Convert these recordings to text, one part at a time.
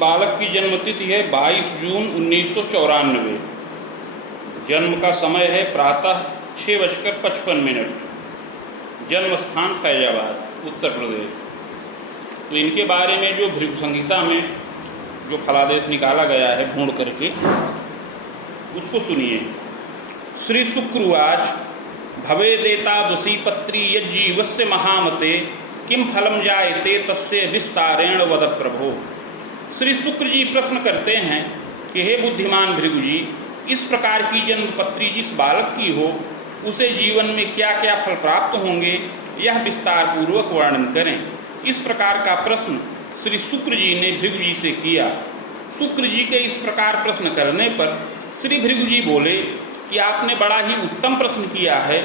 बालक की जन्मतिथि है 22 जून 1994। जन्म का समय है प्रातः 6:55। जन्म स्थान फैजाबाद, उत्तर प्रदेश। तो इनके बारे में जो भृगु संहिता में जो फलादेश निकाला गया है ढूंढ करके, उसको सुनिए। श्री शुक्रवाच भवेदेतादृशी पत्री यज्जीवस्य महामते किम फलम जायते तस्य विस्तारेण वद प्रभो। श्री शुक्र जी प्रश्न करते हैं कि हे बुद्धिमान भृगु जी, इस प्रकार की जन्मपत्री जिस बालक की हो उसे जीवन में क्या क्या फल प्राप्त होंगे, यह विस्तार पूर्वक वर्णन करें। इस प्रकार का प्रश्न श्री शुक्र जी ने भृगु जी से किया। शुक्र जी के इस प्रकार प्रश्न करने पर श्री भृगु जी बोले कि आपने बड़ा ही उत्तम प्रश्न किया है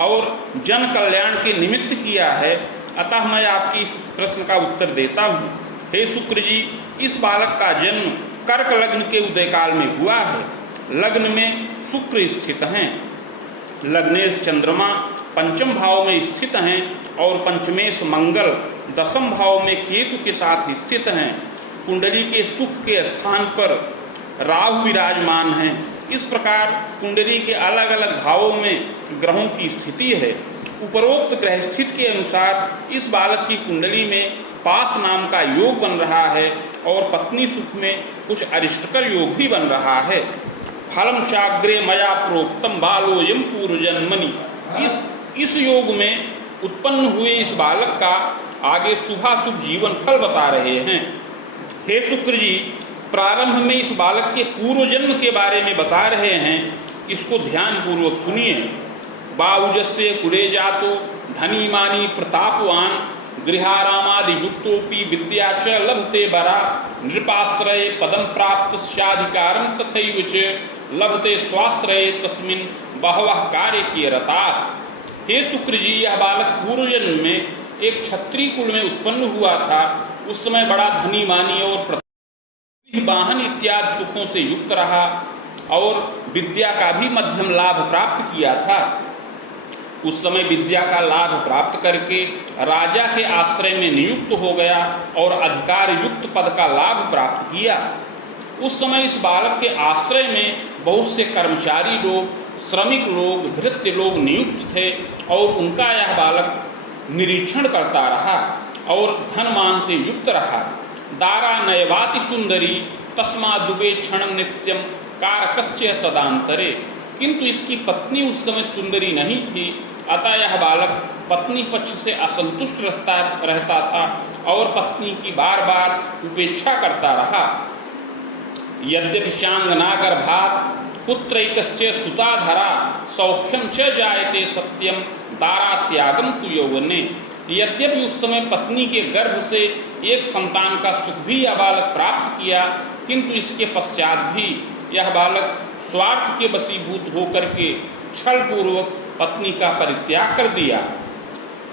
और जन कल्याण के निमित्त किया है, अतः मैं आपकी इस प्रश्न का उत्तर देता हूँ। हे शुक्र जी, इस बालक का जन्म कर्क लग्न के उदय काल में हुआ है। लग्न में शुक्र स्थित हैं, लग्नेश चंद्रमा पंचम भाव में स्थित हैं और पंचमेश मंगल दसम भाव में केतु के साथ स्थित हैं। कुंडली के सुख के स्थान पर राहु विराजमान हैं। इस प्रकार कुंडली के अलग अलग भावों में ग्रहों की स्थिति है। उपरोक्त ग्रह स्थिति के अनुसार इस बालक की कुंडली में पास नाम का योग बन रहा है और पत्नी सुख में कुछ अरिष्टकर योग भी बन रहा है। फलम चाग्रे मया प्रोक्तम बालोयम पूर्वजन्मनि। इस योग में उत्पन्न हुए इस बालक का आगे शुभाशुभ जीवन फल बता रहे हैं। हे शुक्र जी, प्रारंभ में इस बालक के पूर्व जन्म के बारे में बता रहे हैं, इसको ध्यान पूर्वक सुनिए। बाहुजस्य कुले जातो धनी मानी प्रतापवान गृहारामादि युक्तोपि विद्या च लभते बरा नृपाश्रय पदम प्राप्त स्याधिकारं तथैव च लभते स्वाश्रय तस्मिन् बहवः कार्य किए रता। हे शुक्र जी, यह बालक पूर्व जन्म में एक क्षत्रिय कुल में उत्पन्न हुआ था। उस समय बड़ा धनी मानी और वाहन इत्यादि सुखों से युक्त रहा और विद्या का भी मध्यम लाभ प्राप्त किया था। उस समय विद्या का लाभ प्राप्त करके राजा के आश्रय में नियुक्त हो गया और अधिकार युक्त पद का लाभ प्राप्त किया। उस समय इस बालक के आश्रय में बहुत से कर्मचारी लोग, श्रमिक लोग, भृत्य लोग नियुक्त थे और उनका यह बालक निरीक्षण करता रहा और धनमान से युक्त रहा। दारा नयवाति सुंदरी तस्मा दुबे क्षण नित्यम कारकस्य तदांतरे। किंतु इसकी पत्नी उस समय सुंदरी नहीं थी, अतः यह बालक पत्नी पक्ष से असंतुष्ट रहता था और पत्नी की बार बार उपेक्षा करता रहा। यद्यपि चांगना गर्भात् पुत्रैकस्य सुताधरा सौख्यम च जायते सत्यम दारा त्यागम तु यौवने। यद्यपि उस समय पत्नी के गर्भ से एक संतान का सुख भी यह बालक प्राप्त किया, किंतु इसके पश्चात भी यह बालक स्वार्थ के वशीभूत होकर के छल पूर्वक पत्नी का परित्याग कर दिया।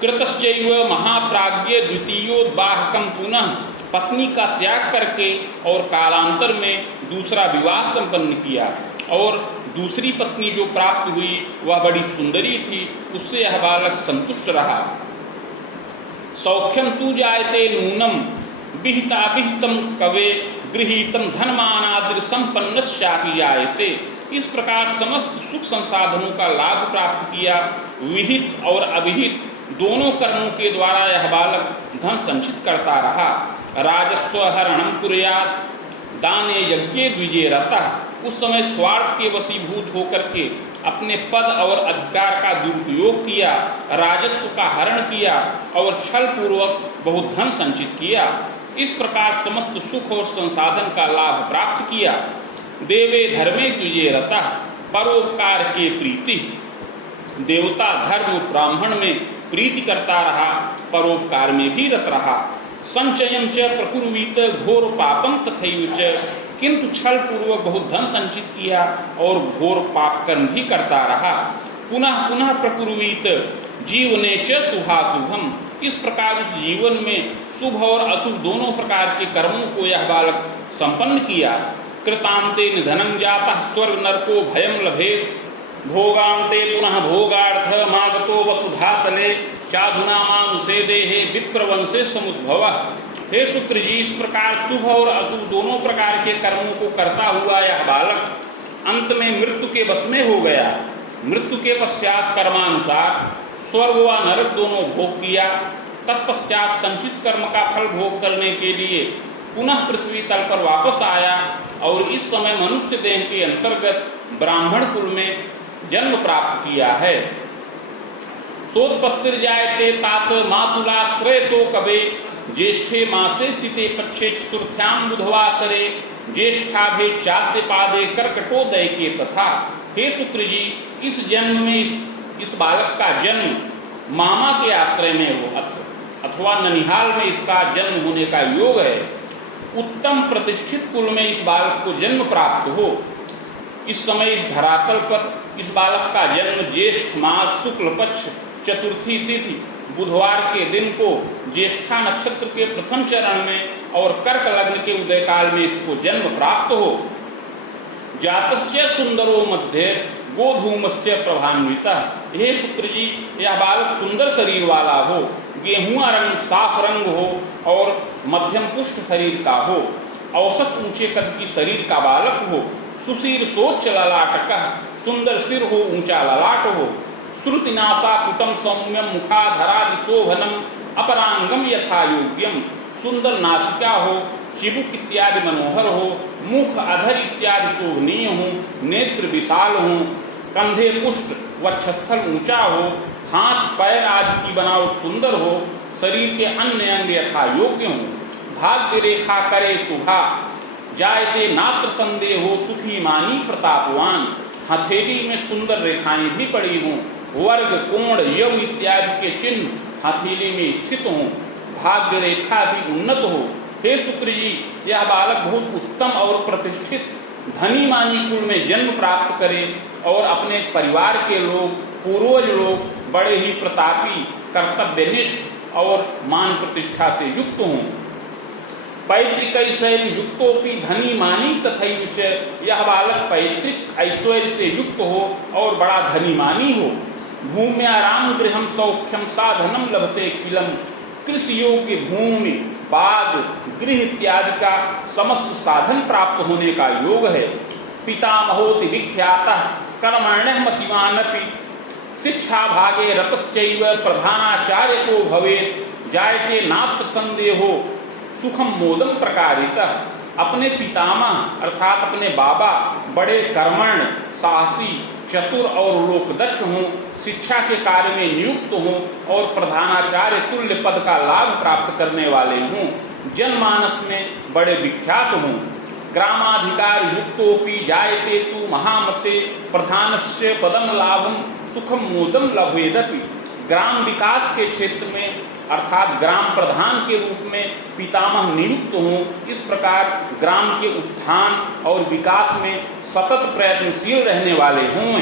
कृतश्चैव महाप्राज्ञ द्वितीयोद्वाहकम पुनः। पत्नी का त्याग करके और कालांतर में दूसरा विवाह संपन्न किया और दूसरी पत्नी जो प्राप्त हुई वह बड़ी सुंदरी थी, उससे यह बालक संतुष्ट रहा। सौख्यम तु जायते नूनम विहिता विहितम कवे गृहीतम धनमानादि संपन्नश्चापि जायते। इस प्रकार समस्त सुख संसाधनों का लाभ प्राप्त किया। विहित और अविहित दोनों कर्मों के द्वारा यह बालक धन संचित करता रहा। राजस्व हरणम कुर्यात् दाने यज्ञे द्विजे रतः। उस समय स्वार्थ के वशीभूत होकर के अपने पद और अधिकार का दुरुपयोग किया, राजस्व का हरण किया और छल पूर्वक बहुत धन संचित किया। इस प्रकार समस्त सुख और संसाधन का लाभ प्राप्त किया। देवे धर्मे द्विजे रतः। परोपकार के प्रीति। देवता धर्म ब्राह्मण में प्रीति करता रहा, परोपकार में भी रत रहा। संचयम च प्रकुर्वीत घोर पापम तथैव च। किंतु छल पूर्वक बहुत धन संचित किया और घोर पाप कर्म भी करता रहा। पुनः पुनः प्रकुर्वीत जीवने च शुभाशुभम। इस प्रकार उस जीवन में शुभ और अशुभ दोनों प्रकार के कर्मों को यह बालक संपन्न किया। कृतांते निधनं जातः स्वर्ग नरको भयं लभेत् भोगांते पुनः भोगार्थ मागतो वसुधातले चाधुना मानुषे देहे विप्रवंशे समुद्भवः। हे शुक्र जी, इस प्रकार शुभ और अशुभ दोनों प्रकार के कर्मों को करता हुआ यह बालक अंत में मृत्यु के वश में हो गया। मृत्यु के पश्चात कर्मानुसार स्वर्ग व नरक दोनों भोग किया। तत्पश्चात संचित कर्म का फल भोग करने के लिए पुनः पृथ्वी तल पर वापस आया और इस समय मनुष्य देह के अंतर्गत ब्राह्मण कुल में जन्म प्राप्त किया है। सोत्पत्तिर्जायते तात मातुलाश्रय तो कवे ज्येष्ठे मासे सिते पक्षे चतुर्थ्याम बुधवासरे ज्येष्ठाभे चाद्य पादे कर्कटोदय के तथा। हे शुक्र जी, इस जन्म में इस बालक का जन्म मामा के आश्रय में हो अथवा ननिहाल में इसका जन्म होने का योग है। उत्तम प्रतिष्ठित कुल में इस बालक को जन्म प्राप्त हो। इस समय इस धरातल पर इस बालक का जन्म ज्येष्ठ मास शुक्ल पक्ष चतुर्थी तिथि बुधवार के दिन को ज्येष्ठा नक्षत्र के प्रथम चरण में और कर्क लग्न के उदय काल में इसको जन्म प्राप्त हो। जातस्य सुंदरो मध्य गोधूमस्य प्रभान्विता। हे शुक्र जी, यह बालक सुंदर शरीर वाला हो, गेहुआ रंग साफ रंग हो और मध्यम पुष्ट शरीर का हो, औसत ऊंचे कद की शरीर का बालक हो, सुशीर सोच ललाटकः, सुंदर सिर हो, ऊंचा ललाट हो, श्रुतिनाशा पुटम सौम्यम मुखाधरादि शोभनम अपरांगम यथा योग्यम, सुंदर नासिका हो, चिबुक इत्यादि मनोहर हो, मुख अधर इत्यादि शोभनीय हो, नेत्र विशाल हो, कंधे पुष्ट वक्षस्थल ऊंचा हो, हाथ पैर आदि की बनावट सुंदर हो, शरीर के अन्य अंग यथा योग्य हो, भाग्य रेखा करे शुभा जायते नात्र संदेह हो, सुखी मानी प्रतापवान, हथेली में सुंदर रेखाएं भी पड़ी हों, वर्ग कोण यव इत्यादि के चिन्ह हथेली में स्थित हों, भाग्य रेखा भी उन्नत हो। हे शुक्र जी, यह बालक बहुत उत्तम और प्रतिष्ठित धनी मानी कुल में जन्म प्राप्त करे और अपने परिवार के लोग पूर्वज लोग बड़े ही प्रतापी कर्तव्यनिष्ठ और मान प्रतिष्ठा से युक्त हों। पैतृक ऐश्वर्य युक्तोपि धनी मानी तथैव च, यह बालक पैतृक ऐश्वर्य से युक्त हो और बड़ा धनी मानी हो। भूम्याराम गृहम सौख्यम साधनम लभते खिलम, कृषि योग्य भूमि बाग गृह इत्यादि का समस्त साधन प्राप्त होने का योग है। पितामहोति विख्यातः कर्मण्यः मतिमानपि, शिक्षा भागे रतश्चैव प्रधानाचार्य को भवेत्, जायते नात्र संदेहो सुखम मोदम प्रकारितः। अपने पितामह अर्थात अपने बाबा बड़े कर्मण्य साहसी चतुर और लोकदक्ष हों, शिक्षा के कार्य में नियुक्त हों और प्रधानाचार्य तुल्य पद का लाभ प्राप्त करने वाले हों, जनमानस में बड़े विख्यात हों। ग्रामाधिकार युक्तोपि जायते तु महामते, प्रधानस्य पदम लाभम सुखम मोदम लभेदपि। ग्राम विकास के क्षेत्र में अर्थात ग्राम प्रधान के रूप में पितामह नियुक्त हों, इस प्रकार ग्राम के उत्थान और विकास में सतत प्रयत्नशील रहने वाले हों।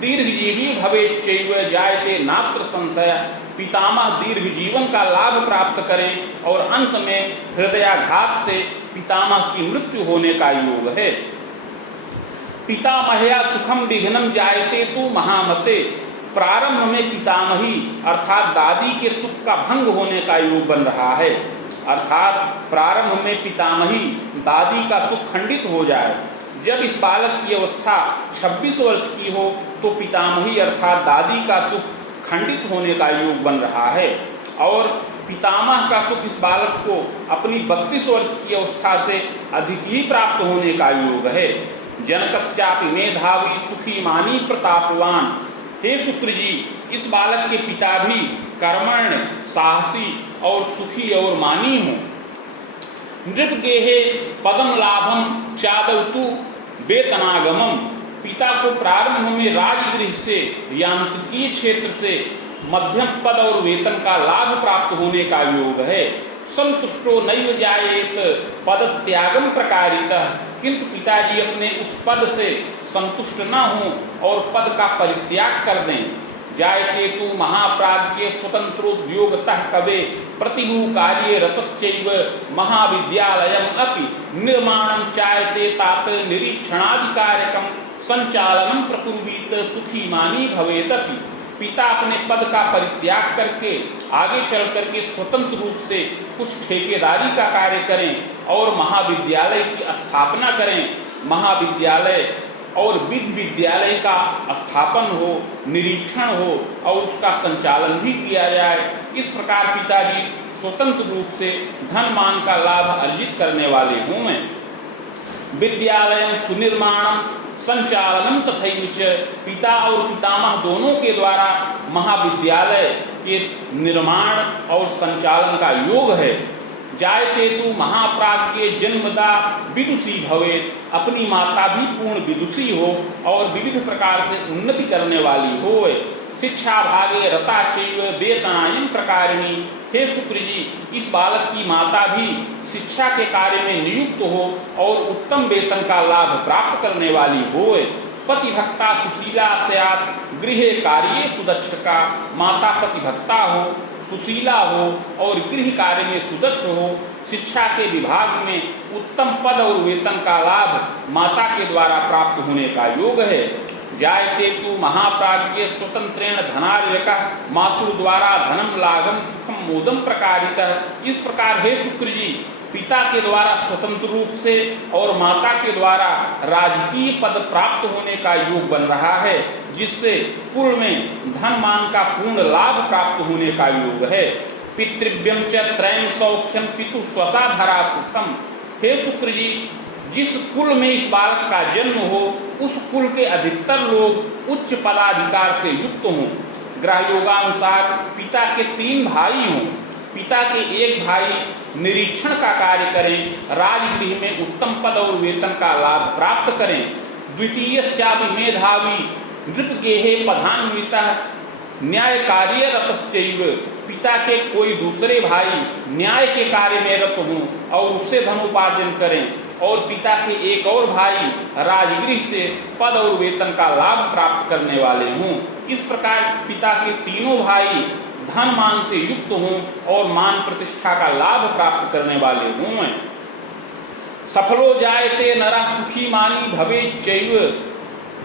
दीर्घजीवी भवेत् चैव जायते नात्र संशय, पितामह दीर्घ जीवन का लाभ प्राप्त करें और अंत में हृदयाघात से पितामह की मृत्यु होने का योग है। पितामहया सुखम विघ्नम जायते तु महामते, प्रारंभ में पितामही अर्थात दादी के सुख का भंग होने का योग बन रहा है, अर्थात प्रारंभ में पितामही दादी का सुख खंडित हो जाए। जब इस बालक की अवस्था 26 वर्ष की हो तो पितामही अर्थात दादी का सुख खंडित होने का योग बन रहा है और पितामह का सुख इस बालक को अपनी 32 वर्ष की अवस्था से अधिक ही प्राप्त होने का योग है। जनकश्चापि मेधावी सुखी मानी प्रतापवान। हे शुक्र जी, इस बालक के पिता भी कर्मण्य साहसी और सुखी और मानी हों। नृपगेहे पदम लाभम चादवतु वेतनागमम, पिता को प्रारंभ में राजगृह से यांत्रिकीय क्षेत्र से मध्यम पद और वेतन का लाभ प्राप्त होने का योग है। संतुष्टो नैव जायेत पद त्यागम प्रकारितः, किंतु पिताजी अपने उस पद से संतुष्ट न हों और पद का परित्याग कर दें। जायते तु महाप्राज्ञ स्वतंत्रोद्योगतः कवे प्रतिभू कार्ये रतश्चैव महाविद्यालयम अपि निर्माणं चायते तात निरीक्षणाधिकारकम संचालनम प्रकुर्वीत सुखी मानी भवेदपि। पिता अपने पद का परित्याग करके आगे चल करके स्वतंत्र रूप से कुछ ठेकेदारी का कार्य करें और महाविद्यालय की स्थापना करें, महाविद्यालय और विधि विद्यालय का स्थापन हो, निरीक्षण हो और उसका संचालन भी किया जाए। इस प्रकार पिताजी स्वतंत्र रूप से धन मान का लाभ अर्जित करने वाले हुए। विद्यालय सुनिर्माणम संचालनम तथैव च, पिता और पितामह दोनों के द्वारा महाविद्यालय के निर्माण और संचालन का योग है। जायते तु महाप्राज्ञे जन्मदा विदुषी भवेत्, अपनी माता भी पूर्ण विदुषी हो और विविध प्रकार से उन्नति करने वाली हो। शिक्षा भागे रता चैव वेतनायं प्रकारिणी, हे शुक्र जी, इस बालक की माता भी शिक्षा के कार्य में नियुक्त हो और उत्तम वेतन का लाभ प्राप्त करने वाली हो। पतिभक्ता सुशीला स्यात् गृहे कार्ये सुदक्षका, माता पतिभक्ता हो, सुशीला हो और गृह कार्य में सुदक्ष हो। शिक्षा के विभाग में उत्तम पद और वेतन का लाभ माता के द्वारा प्राप्त होने का योग है। जायते तु महाप्राज्ञे स्वतंत्रेण धनार्जकः, मातृ द्वारा धनम लाभम सुखम मोदम प्रकारितः। इस प्रकार हे शुक्र जी, पिता के द्वारा स्वतंत्र रूप से और माता के द्वारा राजकीय पद प्राप्त होने का योग बन रहा है, जिससे पूर्व में धन मान का पूर्ण लाभ प्राप्त होने का योग है। पितृव्यम च त्रयं सौख्यम पितु स्वसाधरा सुखम, हे शुक्र जी, जिस कुल में इस बालक का जन्म हो उस कुल के अधिकतर लोग उच्च पदाधिकार से युक्त हों। ग्रह योगानुसार पिता के 3 भाई हों, पिता के एक भाई निरीक्षण का कार्य करें, राजगृह में उत्तम पद और वेतन का लाभ प्राप्त करें। द्वितीयश्चापि मेधावी नृपगेहे पदान्वितः न्याय कार्य रतश्चैव, पिता के कोई दूसरे भाई न्याय के कार्य में रत हों और उससे धन उपार्जन करें, और पिता के एक और भाई राजगृह से पद और वेतन का लाभ प्राप्त करने वाले हों। इस प्रकार पिता के तीनों भाई धन मान से युक्त हों और मान प्रतिष्ठा का लाभ प्राप्त करने वाले हों। सफलो जायते नरः सुखी मानी भवेत् चैव,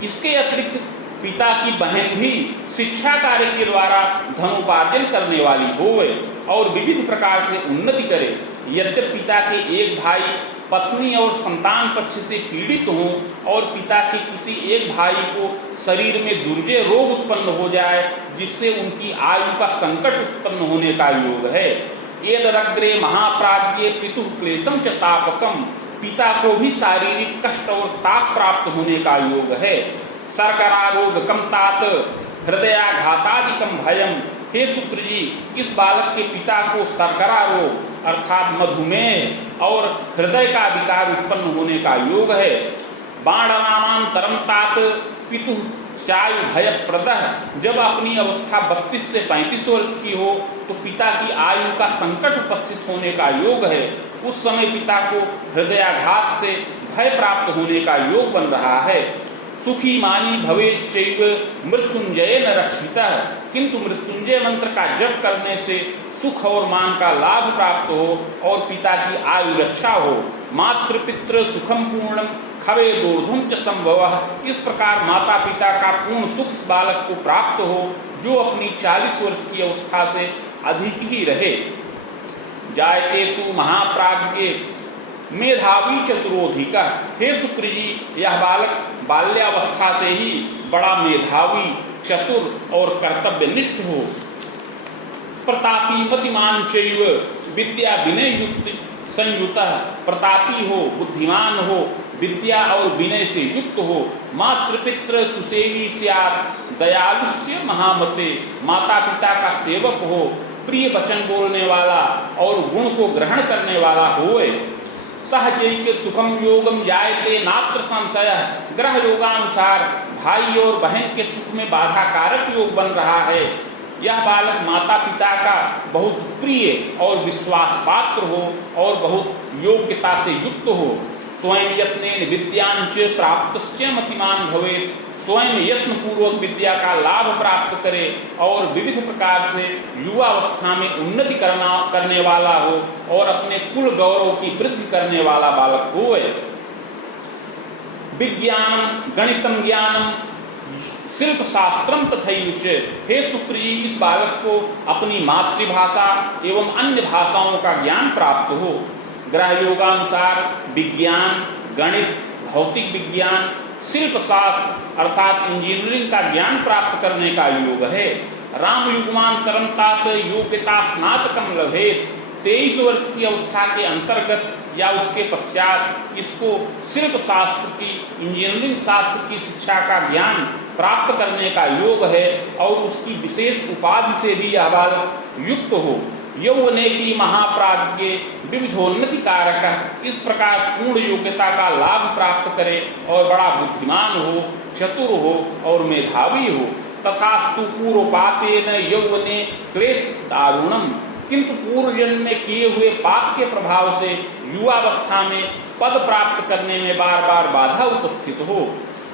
इसके अतिरिक्त पिता की बहन भी शिक्षा कार्य के द्वारा धनोपार्जन करने वाली होवे और विविध प्रकार से उन्नति करे। यद्यपि पिता के एक भाई पत्नी और संतान पक्ष से पीड़ित हों और पिता के किसी एक भाई को शरीर में दुर्जय रोग उत्पन्न हो जाए, जिससे उनकी आयु का संकट उत्पन्न होने का योग है। एतदग्रे महाप्राज्ञे पितुः क्लेशम च तापकम, पिता को भी शारीरिक कष्ट और ताप प्राप्त होने का योग है। शर्करा रोग कम तात हृदयाघातादिकम भयम, हे शुक्र जी, इस बालक के पिता को शर्करा रोग अर्थात मधुमेह और हृदय का विकार उत्पन्न होने का योग है। बाणनामांतरम तात पितु चायु भयप्रदः, जब अपनी अवस्था 32 से 35 वर्ष की हो तो पिता की आयु का संकट उपस्थित होने का योग है। उस समय पिता को हृदयाघात से भय प्राप्त होने का योग बन रहा है। सुखी मानी भवेत् चैव मृत्युंजयेन रक्षितः, किंतु मृत्युंजय मंत्र का जप करने से सुख और मान का लाभ प्राप्त हो और पिता की आयु रक्षा हो। मातृपितृ सुखम पूर्णम खवे दोर्धुम च संभवः, इस प्रकार माता पिता का पूर्ण सुख इस बालक को प्राप्त हो जो अपनी 40 वर्ष की अवस्था से अधिक ही रहे। जायते तु महाप्राज्ञे मेधावी चतुरोधिका, हे शुक्र जी, यह बालक बाल्यावस्था से ही बड़ा मेधावी, चतुर और कर्तव्यनिष्ठ हो। प्रतापी मतिमान चैव विद्या विनय युक्त संयुतः, प्रतापी हो, बुद्धिमान हो, विद्या और विनय से युक्त हो। मातृपितृ सुसेवी स्यात् दयालुश्च महामते, माता पिता का सेवक हो, प्रिय वचन बोलने वाला और गुण को ग्रहण करने वाला होए। सहजैक सुखम योगम जायते नात्र संशय, ग्रह योगानुसार भाई और बहन के सुख में बाधा कारक योग बन रहा है। यह बालक माता पिता का बहुत प्रिय और विश्वास पात्र हो और बहुत योग्यता से युक्त हो। स्वयं यत्नेन विद्यांच प्राप्तश्च मतिमान भवेत्, स्वयं यत्न पूर्वक विद्या का लाभ प्राप्त करे और विविध प्रकार से युवावस्था में उन्नति करने वाला हो और अपने कुल गौरव की वृद्धि करने वाला बालक हो। विज्ञानम गणितम ज्ञानम शिल्प शास्त्रम तथैच। हे शुक्र जी, इस बालक को अपनी मातृभाषा एवं अन्य भाषाओं का ज्ञान प्राप्त हो। ग्रह योगानुसार विज्ञान, गणित, भौतिक विज्ञान, शिल्प शास्त्र अर्थात इंजीनियरिंग का ज्ञान प्राप्त करने का योग है। राम युग्मांतरम तात योग्यता स्नातकम लभेत। 23 वर्ष की अवस्था के अंतर्गत या उसके पश्चात इसको शिल्प शास्त्र की, इंजीनियरिंग शास्त्र की शिक्षा का ज्ञान प्राप्त करने का योग है और उसकी विशेष उपाधि से भी यह बालक युक्त हो। यौवने की महाप्राज्ञ विविधोन्नति कारक, इस प्रकार पूर्ण योग्यता का लाभ प्राप्त करे और बड़ा बुद्धिमान हो, चतुर हो और मेधावी हो। तथास्तु पूर्वपापेन यौवने क्लेश दारुणम। किंतु पूर्व जन्म में किए हुए पाप के प्रभाव से युवावस्था में पद प्राप्त करने में बार बार बाधा उपस्थित हो।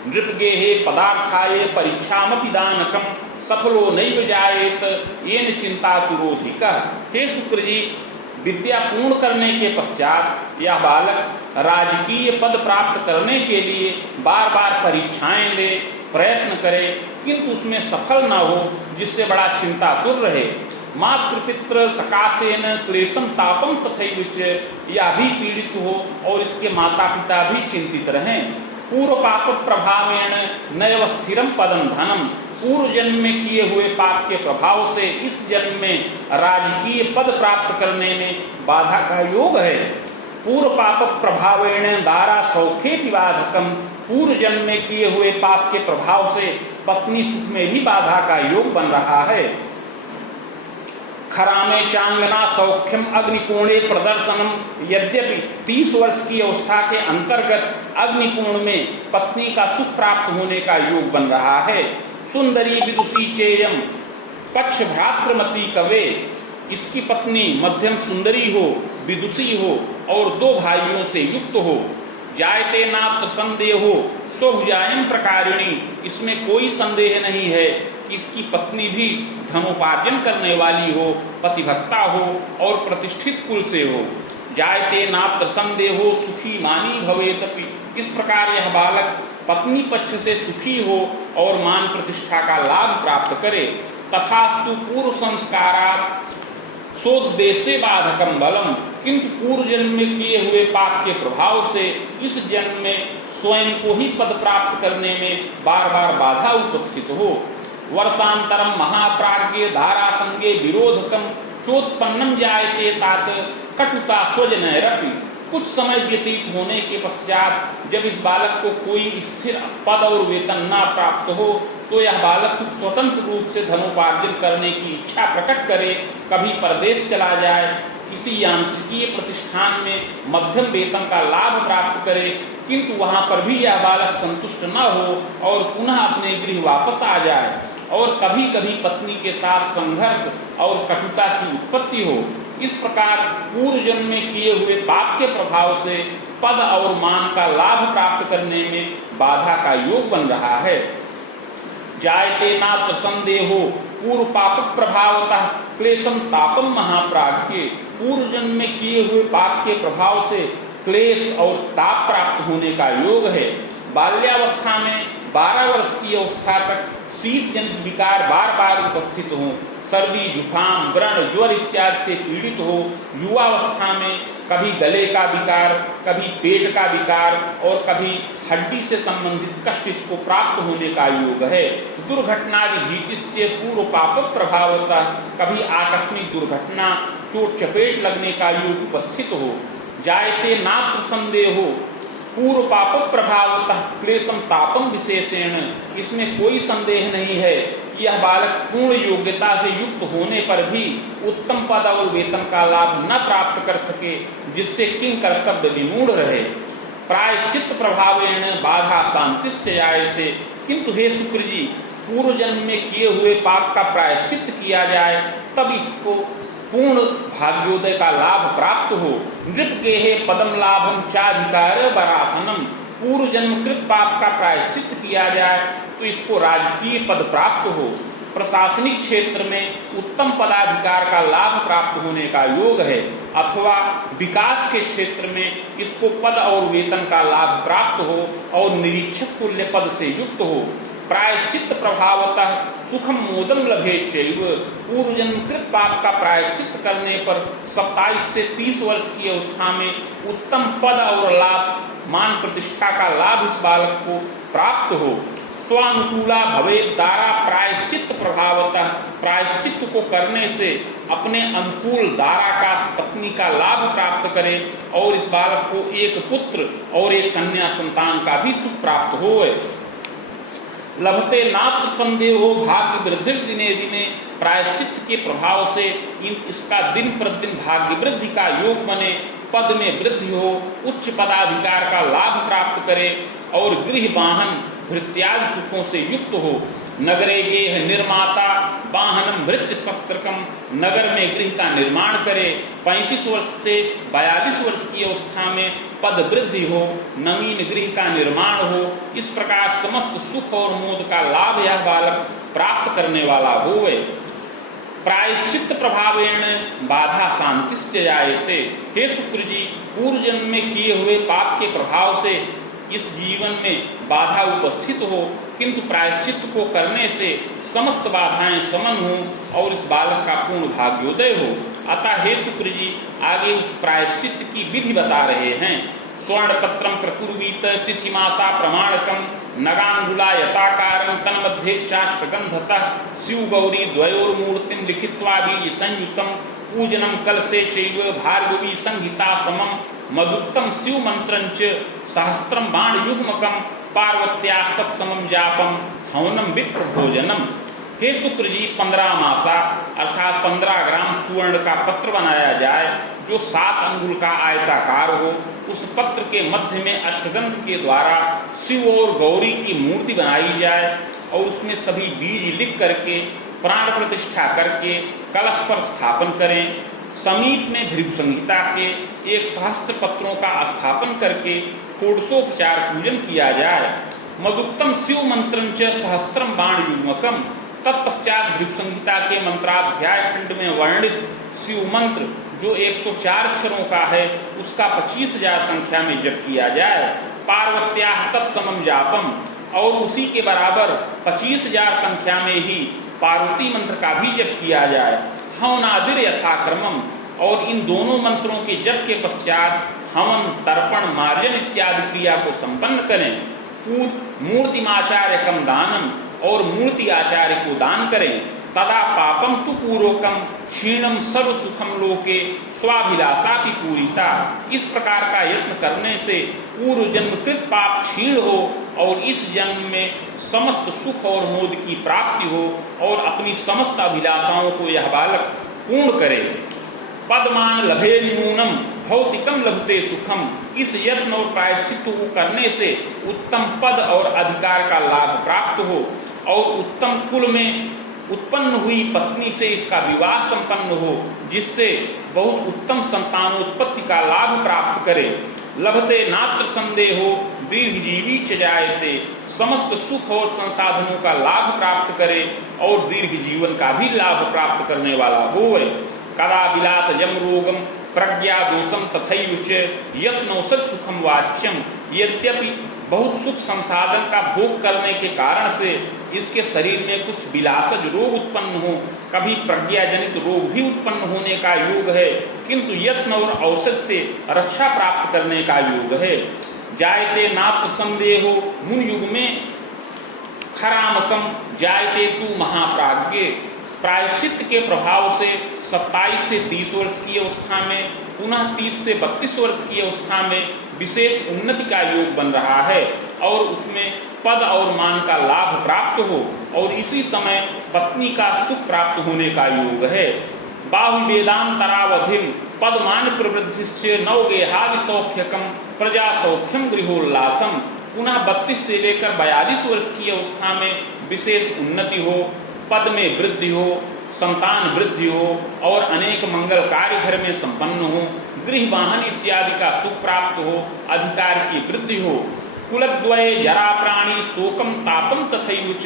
नृपगेहे पदार्थाये परीक्षामपि दानकम सफलो नैव जायेत येन चिंता तुरोधिका। हे शुक्र जी, विद्या पूर्ण करने के पश्चात यह बालक राजकीय पद प्राप्त करने के लिए बार बार परीक्षाएं ले, प्रयत्न करे, किंतु उसमें सफल न हो, जिससे बड़ा चिंतातुर रहे। मातृपितृ सकाशेन क्लेशम तापम तथैविच, यह भी पीड़ित हो और इसके माता पिता भी चिंतित रहें। पूर्व पाप प्रभावेण नैव स्थिरम पदम धनम। पूर्व जन्म में किए हुए पाप के प्रभाव से इस जन्म में राजकीय पद प्राप्त करने में बाधा का योग है। पूर्व पाप प्रभावेण दारा सौखे विवाधकम। पूर्व जन्म में किए हुए पाप के प्रभाव से पत्नी सुख में भी बाधा का योग बन रहा है। खरामे चांगना सौख्यम अग्निकोणे प्रदर्शनम। यद्यपि 30 वर्ष की अवस्था के अंतर्गत अग्निकोण में पत्नी का सुख प्राप्त होने का योग बन रहा है। सुंदरी विदुषी चेयम पक्ष भ्रातृमती कवे। इसकी पत्नी मध्यम सुंदरी हो, विदुषी हो और 2 भाइयों से युक्त हो। जायते नात्र संदेहो सोभुजायम प्रकारिणी। इसमें कोई संदेह नहीं है कि इसकी पत्नी भी धनोपार्जन करने वाली हो, पतिभक्ता हो और प्रतिष्ठित कुल से हो। जायते नात्र संदेहो सुखी मानी भवेतपि। इस प्रकार यह बालक पत्नी पक्ष से सुखी हो और मान प्रतिष्ठा का लाभ प्राप्त करे। तथास्तु पूर्व संस्कारात् सोद्देश्य बाधकम बलम। किंतु पूर्व जन्म में किए हुए पाप के प्रभाव से इस जन्म में स्वयं को ही पद प्राप्त करने में बार बार बाधा उपस्थित हो। वर्षांतरम महाप्राज्ञ धारा संगे विरोधकम चोत्पन्नम जायते तात कटुता स्वजनैरपि। कुछ समय व्यतीत होने के पश्चात जब इस बालक को कोई स्थिर पद और वेतन न प्राप्त हो तो यह बालक कुछ स्वतंत्र रूप से धनोपार्जन करने की इच्छा प्रकट करे। कभी परदेश चला जाए, किसी यांत्रिकीय प्रतिष्ठान में मध्यम वेतन का लाभ प्राप्त करे, किंतु वहां पर भी यह बालक संतुष्ट न हो और पुनः अपने गृह वापस आ जाए। और कभी कभी पत्नी के साथ संघर्ष और कटुता की उत्पत्ति हो। इस प्रकार पूर्व जन्म में किए हुए पाप के प्रभाव से पद और मान का लाभ प्राप्त करने में बाधा का योग बन रहा है। जायते नात्र संदेहो पूर्व पाप प्रभावतः क्लेशम तापम महाप्राज्ञ। पूर्व जन्म में किए हुए पाप के प्रभाव से क्लेश और ताप प्राप्त होने का योग है। बाल्यावस्था में 12 वर्ष की अवस्था तक शीत जनित विकार बार बार उपस्थित हो, सर्दी, जुकाम, व्रण, ज्वर इत्यादि से पीड़ित हो। युवावस्था में कभी गले का विकार, कभी पेट का विकार और कभी हड्डी से संबंधित कष्ट इसको प्राप्त होने का योग है। दुर्घटनादि भीतिश्चे पूर्व पाप प्रभावतः। कभी आकस्मिक दुर्घटना, चोट चपेट लगने का योग उपस्थित हो। जायते नात्र संदेहो पूर्व पाप प्रभावतः क्लेशम तापम विशेषेण। इसमें कोई संदेह नहीं है कि यह बालक पूर्ण योग्यता से युक्त होने पर भी उत्तम पद और वेतन का लाभ न प्राप्त कर सके, जिससे किंग कर्तव्य विमूढ़ रहे। प्रायश्चित प्रभावेण बाधा शांतिश्च जायते। किंतु हे शुक्र जी, पूर्व जन्म में किए हुए पाप का प्रायश्चित किया जाए तब इसको पूर्ण भाग्योदय का लाभ प्राप्त हो। नृपगेहे पदम लाभम चाधिकार वरासनम। पूर्व जन्मकृत पाप का प्रायश्चित किया जाए तो इसको राजकीय पद प्राप्त हो। प्रशासनिक क्षेत्र में उत्तम पदाधिकार का लाभ प्राप्त होने का योग है, अथवा विकास के क्षेत्र में इसको पद और वेतन का लाभ प्राप्त हो और निरीक्षक तुल्य पद से युक्त हो। प्रायश्चित प्रभावतः सुखम मोदम लभेत चैव। पूर्व जन्मकृत पाप का प्रायश्चित करने पर 27 से 30 वर्ष की अवस्था में उत्तम पद और लाभ, मान प्रतिष्ठा का लाभ इस बालक को प्राप्त हो। स्वानुकूला भवेत दारा प्रायश्चित प्रभावतः, प्रायश्चित को करने से अपने अनुकूल दारा का, पत्नी का लाभ प्राप्त करे और इस बालक को एक पुत्र और एक कन्या संतान का भी सुख प्राप्त हो। लभते नात्र संदेहो भाग्य वृद्धि दिने दिने। प्रायश्चित के प्रभाव से इसका दिन प्रतिदिन भाग्य वृद्धि का योग बने, पद में वृद्धि हो, उच्च पदाधिकार का लाभ प्राप्त करे और गृह वाहन भृत्यादि सुखों से युक्त हो। नगरे गेह निर्माता वाहनम भृत्य शस्त्रकम। नगर में गृह का निर्माण करे। 35 वर्ष से 42 वर्ष की अवस्था में पद वृद्धि हो, नवीन गृह का निर्माण हो। इस प्रकार समस्त सुख और मोद का लाभ यह बालक प्राप्त करने वाला होवे। प्रायश्चित प्रभावेण बाधा शांतिश्च जायते। हे शुक्र जी, पूर्व जन्म में किए हुए पाप के प्रभाव से इस जीवन में बाधा उपस्थित हो, किंतु प्रायश्चित को करने से समस्त बाधाएं समन हो और इस बालक का पूर्ण भाग्योदय हो। अतः हे शुक्र जी, आगे उस प्रायश्चित की विधि बता रहे हैं। स्वर्ण पत्रम प्रकुर्वीत तिथिमासा प्रमाणकम नगांगुला यताकारं तन्मध्ये चाष्टगंधतः शिव गौरी द्वयोर्मूर्तिं लिखित्वा बीज संयुतम पूजनम कलशे चैव भार्गवी संहिता समम मदुक्तम शिव मंत्रंच सहस्त्रम बाण युग्मकम पार्वत्या तत्समम जापम हवनम विप्र भोजनम। हे शुक्र जी, 15 मासा अर्थात 15 ग्राम सुवर्ण का पत्र बनाया जाए जो 7 अंगुल का आयताकार हो। उस पत्र के मध्य में अष्टगंध के द्वारा शिव और गौरी की मूर्ति बनाई जाए और उसमें सभी बीज लिख करके प्राण प्रतिष्ठा करके कलश पर स्थापन करें। समीप में भृगु संहिता के 1 सहस्त्र पत्रों का स्थापन करके षोडशोपचार पूजन किया जाए। मदुक्तम शिव मंत्रंच सहस्त्रम बाण युग्मकम। तत्पश्चात भृगु संहिता के मंत्राध्याय खंड में वर्णित शिव मंत्र जो 104 अक्षरों का है उसका 25,000 संख्या में जप किया जाए। पार्वत्या तत्समम जापम, और उसी के बराबर 25,000 संख्या में ही पार्वती मंत्र का भी जप किया जाए। हवनादिर यथाक्रमम, और इन दोनों मंत्रों के जप के पश्चात हवन, तर्पण, मार्जन इत्यादि क्रिया को संपन्न करें। मूर्तिमाचार्यकम दानम, और मूर्ति आचार्य को दान करें। तदा पापम तु पूर्वकम क्षीणम सर्व सुखम लोके स्वाभिलाषापि पूरिता। इस प्रकार का यत्न करने से पूर्व जन्मकृत पाप क्षीण हो और इस जन्म में समस्त सुख और मोद की प्राप्ति हो और अपनी समस्त अभिलाषाओं को यह बालक पूर्ण करे। पदमान लभे न्यूनम भौतिकम लभते सुखम। इस यत्न और प्रायश्चित को करने से उत्तम पद और अधिकार का लाभ प्राप्त हो और उत्तम कुल में उत्पन्न हुई पत्नी से इसका विवाह संपन्न हो, जिससे बहुत उत्तम संतानोत्पत्ति का लाभ प्राप्त करे। लभते नात्र संदेहो दीर्घजीवी च जायते। समस्त सुख और संसाधनों का लाभ प्राप्त करे और दीर्घ जीवन का भी लाभ प्राप्त करने वाला होवे। कदा विलास जम रोगम प्रज्ञा दोषम तथैयुच यत्नौषध सुखम वाच्यम। यद्यपि बहुत सुख संसाधन का भोग करने के कारण से इसके शरीर में कुछ विलासज रोग उत्पन्न हो, कभी प्रज्ञा जनित रोग भी उत्पन्न होने का योग है, किंतु यत्न और औषध से रक्षा प्राप्त करने का योग है। जायते नात्र संदेहो मुन युग में खरामकम जायते तू महाप्राज्ञ। प्रायश्चित के प्रभाव से 27 से 30 वर्ष की अवस्था में, पुनः 30 से 32 वर्ष की अवस्था में विशेष उन्नति का योग बन रहा है और उसमें पद और मान का लाभ प्राप्त हो और इसी समय पत्नी का सुख प्राप्त होने का योग है। बाहुवेदांतरावधिम पदमान प्रवृद्धिश्च नवगेहादि सौख्यकम प्रजा सौख्यम गृहोल्लासम। पुनः 32 से लेकर 42 वर्ष की अवस्था में विशेष उन्नति हो, पद में वृद्धि हो, संतान वृद्धि हो और अनेक मंगल कार्य घर में संपन्न हो, गृह वाहन इत्यादि का सुख प्राप्त हो, अधिकार की वृद्धि हो। कुलद्वये जरा प्राणी शोकम तापम तथैयुच।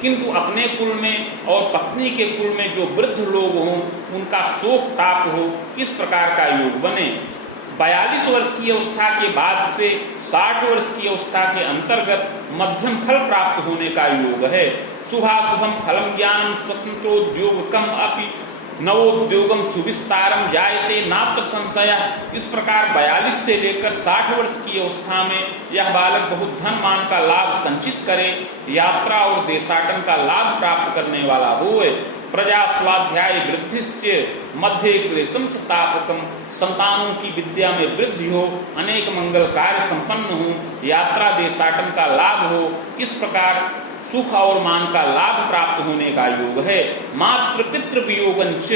किंतु अपने कुल में और पत्नी के कुल में जो वृद्ध लोग हों उनका शोक ताप हो, इस प्रकार का योग बने। 42 वर्ष की अवस्था के बाद से 60 वर्ष की अवस्था के अंतर्गत मध्यम फल प्राप्त होने का योग है। शुभाशुभम फलम ज्ञानम स्वतंत्रोद्योगकम अपि नवोद्योगम सुविस्तारम जायते नात्र संशय। इस प्रकार 42 से लेकर 60 वर्ष की अवस्था में यह बालक बहुत धन मान का लाभ संचित करे, यात्रा और देशाटन का लाभ प्राप्त करने वाला होए। प्रजा स्वाध्याय वृद्धिश्च मध्य क्लेशम च तापकम, संतानों की विद्या में वृद्धि हो, अनेक मंगल कार्य संपन्न हो, यात्रा देशाटन का लाभ हो, इस प्रकार सुख और मान का लाभ प्राप्त होने का योग है। मातृ पितृ वियोगंच,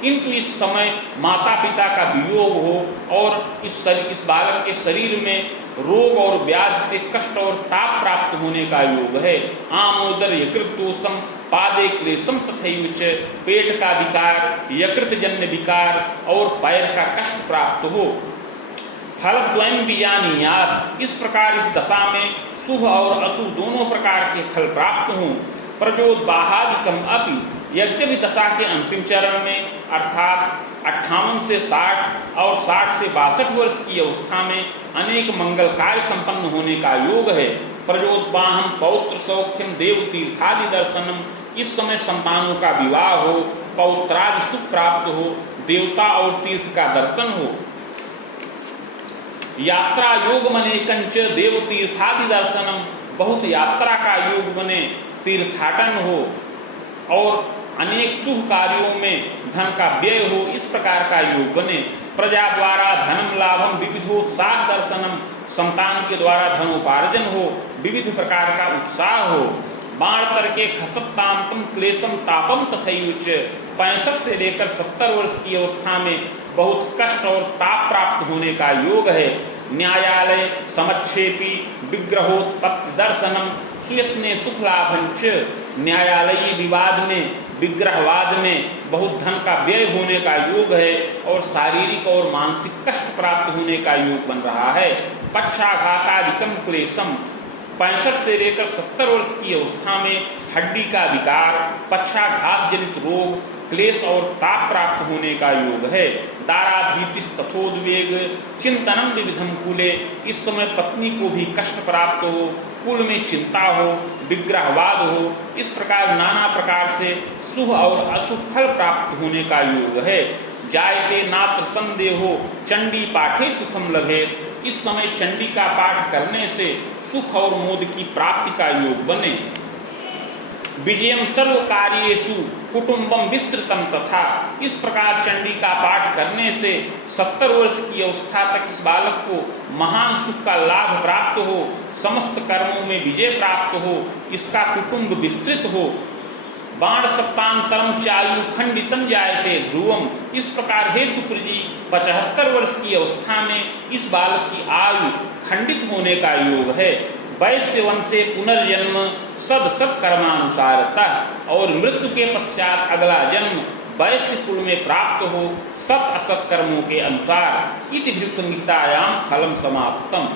किंतु इस समय माता पिता का वियोग हो और इस बालक के शरीर में रोग और व्याधि से कष्ट और ताप प्राप्त होने का योग है। आमोदर यकृत दोषम पादे क्लेशम तथैवच, पेट का विकार, यकृत जन्य विकार और पैर का कष्ट प्राप्त हो। फलद्वयं बीजानीयात्, इस प्रकार इस दशा में शुभ और अशुभ दोनों प्रकार के फल प्राप्त हों। प्रजोद्वाहादिकम अपि, यद्यपि दशा के अंतिम चरण में अर्थात 58 से 60 और 60 से 62 वर्ष की अवस्था में अनेक मंगल कार्य संपन्न होने का योग है। प्रजोद्वाहम पौत्र सौख्यम देव तीर्थादि दर्शनम, इस समय संतानों का विवाह हो, पौत्रादि सुख प्राप्त हो, देवता और तीर्थ का दर्शन हो। यात्रा योग मने कंच देव तीर्थादि दर्शनम, बहुत यात्रा का योग बने, तीर्थाटन हो और अनेक शुभ कार्यों में धन का व्यय हो, इस प्रकार का योग बने। प्रजा द्वारा धनम लाभम विविधोत्साह दर्शनम, संतान के द्वारा धनोपार्जन हो, विविध प्रकार का उत्साह हो। बाण तरके खसत्तांतम क्लेशम तापम तथैवच, 65 से लेकर 70 वर्ष की अवस्था में बहुत कष्ट और ताप प्राप्त होने का योग है। न्यायालय समक्षेपी विग्रहोत्पत्ति दर्शनम सुयत्ने सुख लाभंच, न्यायालयी विवाद में, विग्रहवाद में बहुत धन का व्यय होने का योग है और शारीरिक और मानसिक कष्ट प्राप्त होने का योग बन रहा है। पक्षाघातादिकम क्लेशम, 65 से लेकर 70 वर्ष की अवस्था में हड्डी का विकार, पक्षाघात जनित रोग, क्लेश और ताप प्राप्त होने का योग है। दाराभीतिस तथोद्वेग चिंतनम विविधम कुले, इस समय पत्नी को भी कष्ट प्राप्त हो, कुल में चिंता हो, विग्रहवाद हो, इस प्रकार नाना प्रकार से शुभ और अशुभ फल प्राप्त होने का योग है। जायते नात्र संदेहो चंडी पाठे सुखम लभे, इस समय चंडी का पाठ करने से सुख और मोद की प्राप्ति का योग बने। विजयम सर्व कार्येषु कुटुंबम विस्तृतम तथा, इस प्रकार चंडी का पाठ करने से 70 वर्ष की अवस्था तक इस बालक को महान सुख का लाभ प्राप्त हो, समस्त कर्मों में विजय प्राप्त हो, इसका कुटुंब विस्तृत हो। बाण सप्तांतरम चायु खंडितम जायते ध्रुवम, इस प्रकार हे शुक्र जी 75 वर्ष की अवस्था में इस बालक की आयु खंडित होने का योग है। वैश्य वंशे पुनर्जन्म सद सत कर्मानुसारता, और मृत्यु के पश्चात अगला जन्म वैश्य कुल में प्राप्त हो सत असत कर्मों के अनुसार। इति भिक्षुसंहितायां फलम समाप्तम।